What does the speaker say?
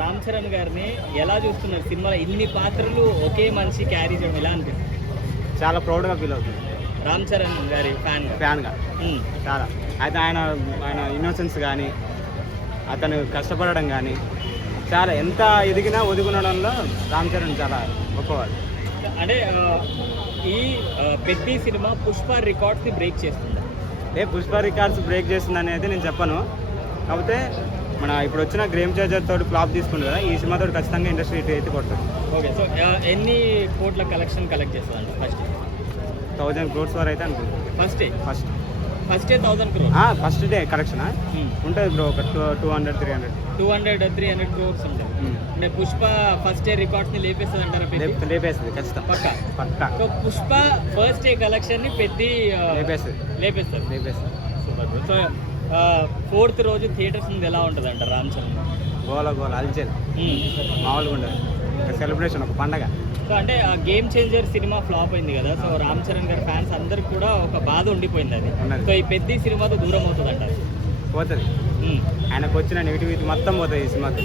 రామ్ చరణ్ గారిని ఎలా చూస్తున్నారు సినిమాలో? ఇన్ని పాత్రలు ఒకే మనిషి క్యారీ చేయడం ఎలా అనిపిస్తుంది? చాలా ప్రౌడ్గా ఫీల్ అవుతుంది రామ్ చరణ్ గారి ఫ్యాన్గా. చాలా అయితే ఆయన ఆయన ఇన్నోసెన్స్ కానీ అతను కష్టపడడం కానీ చాలా ఎంత ఎదిగినా ఒదుగునడంలో రామ్ చరణ్ చాలా గొప్పవాడు. అంటే ఈ పెద్ద సినిమా పుష్ప రికార్డ్స్ని బ్రేక్ చేస్తుంది. పుష్ప రికార్డ్స్ బ్రేక్ చేస్తుంది అయితే నేను చెప్పను. కాకపోతే మన ఇప్పుడు వచ్చిన గేమ్ చేంజర్ తోటి ఫ్లాప్ తీసుకుంది కదా, ఈ సినిమాతో ఖచ్చితంగా ఇండస్ట్రీ అయితే కొడుతుంది. ఓకే, సో ఎన్ని కోట్ల కలెక్షన్ కలెక్ట్ చేస్తుందండి? 1000 crores వరకు అయితే అనుకుంటున్నాను. First day 1000 crores. First day collection ఉంటుంది బ్రో, ఒక 200-300 crores ఉంటుంది. అంటే పుష్ప ఫస్ట్ డే రికార్డ్స్ ని లేపేస్తుంది అంటారా? లేపేస్తుంది ఖచ్చితంగా, పక్కా. So Pushpa first day collection ని పెద్ద లేపేస్తుంది. సో 4th రోజు థియేటర్స్ ముందు ఎలా ఉంటుంది అంటారు రామ్ చరణ్? గోల అల్చేది మామూలుగా ఉండదు, సెలబ్రేషన్, ఒక పండగ. సో అంటే ఆ గేమ్ చేంజర్ సినిమా ఫ్లాప్ అయింది కదా, సో రామ్ చరణ్ గారి ఫ్యాన్స్ అందరికి కూడా ఒక బాధ ఉండిపోయింది అది. సో ఈ పెద్ద సినిమాతో దూరం అవుతుంది అంటారు? పోతుంది, ఆయనకు వచ్చిన నెగిటివిటీ మొత్తం పోతుంది ఈ సినిమాతో.